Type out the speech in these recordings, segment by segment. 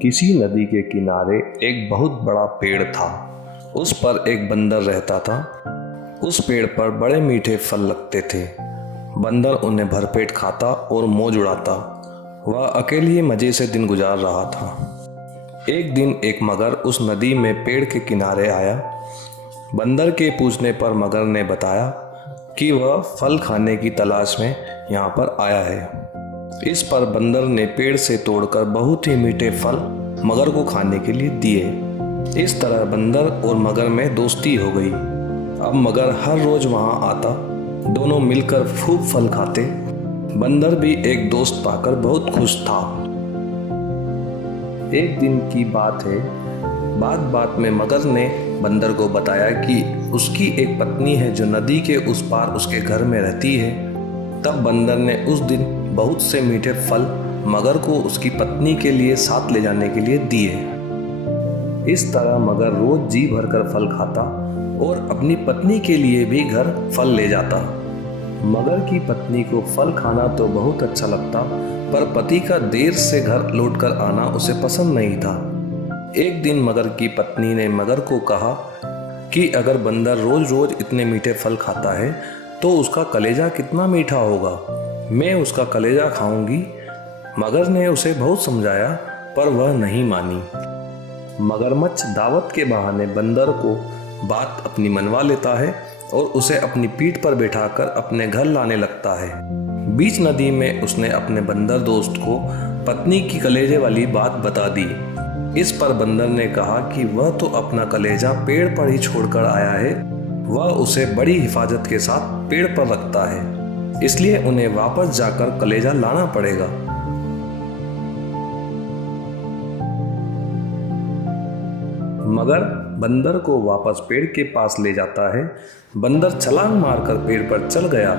किसी नदी के किनारे एक बहुत बड़ा पेड़ था। उस पर एक बंदर रहता था। उस पेड़ पर बड़े मीठे फल लगते थे। बंदर उन्हें भरपेट खाता और मौज उड़ाता। वह अकेले ही मज़े से दिन गुजार रहा था। एक दिन एक मगर उस नदी में पेड़ के किनारे आया। बंदर के पूछने पर मगर ने बताया कि वह फल खाने की तलाश में यहाँ पर आया है। इस पर बंदर ने पेड़ से तोड़कर बहुत ही मीठे फल मगर को खाने के लिए दिए। इस तरह बंदर और मगर में दोस्ती हो गई। अब मगर हर रोज वहाँ आता। दोनों मिलकर खूब फल खाते। बंदर भी एक दोस्त पाकर बहुत खुश था। एक दिन की बात है। बात में मगर ने बंदर को बताया कि उसकी एक पत्नी है जो नदी के उस पार उसके घर में रहती है। तब बंदर ने उस दिन बहुत से मीठे फल मगर को उसकी पत्नी के लिए साथ ले जाने के लिए दिए। इस तरह मगर रोज जी भरकर फल खाता और अपनी पत्नी के लिए भी घर फल ले जाता। मगर की पत्नी को फल खाना तो बहुत अच्छा लगता, पर पति का देर से घर लौटकर आना उसे पसंद नहीं था। एक दिन मगर की पत्नी ने मगर को कहा कि अगर बंदर रोज रोज इतने मीठे फल खाता है तो उसका कलेजा कितना मीठा होगा। मैं उसका कलेजा खाऊंगी। मगर ने उसे बहुत समझाया पर वह नहीं मानी। मगरमच्छ दावत के बहाने बंदर को बात अपनी मनवा लेता है और उसे अपनी पीठ पर बैठाकर अपने घर लाने लगता है। बीच नदी में उसने अपने बंदर दोस्त को पत्नी की कलेजे वाली बात बता दी। इस पर बंदर ने कहा कि वह तो अपना कलेजा पेड़ पर ही छोड़कर आया है। वह उसे बड़ी हिफाजत के साथ पेड़ पर रखता है, इसलिए उन्हें वापस जाकर कलेजा लाना पड़ेगा। मगर बंदर को वापस पेड़ के पास ले जाता है। बंदर छलांग मारकर पेड़ पर चढ़ गया।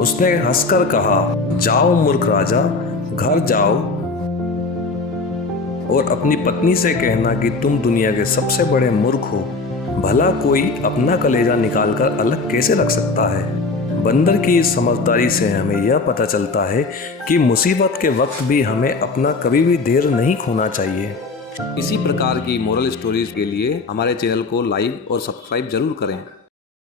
उसने हंसकर कहा, जाओ मूर्ख राजा, घर जाओ और अपनी पत्नी से कहना कि तुम दुनिया के सबसे बड़े मूर्ख हो। भला कोई अपना कलेजा निकालकर अलग कैसे रख सकता है। बंदर की इस समझदारी से हमें यह पता चलता है कि मुसीबत के वक्त भी हमें अपना कभी भी धैर्य नहीं खोना चाहिए। इसी प्रकार की मोरल स्टोरीज के लिए हमारे चैनल को लाइक और सब्सक्राइब जरूर करें।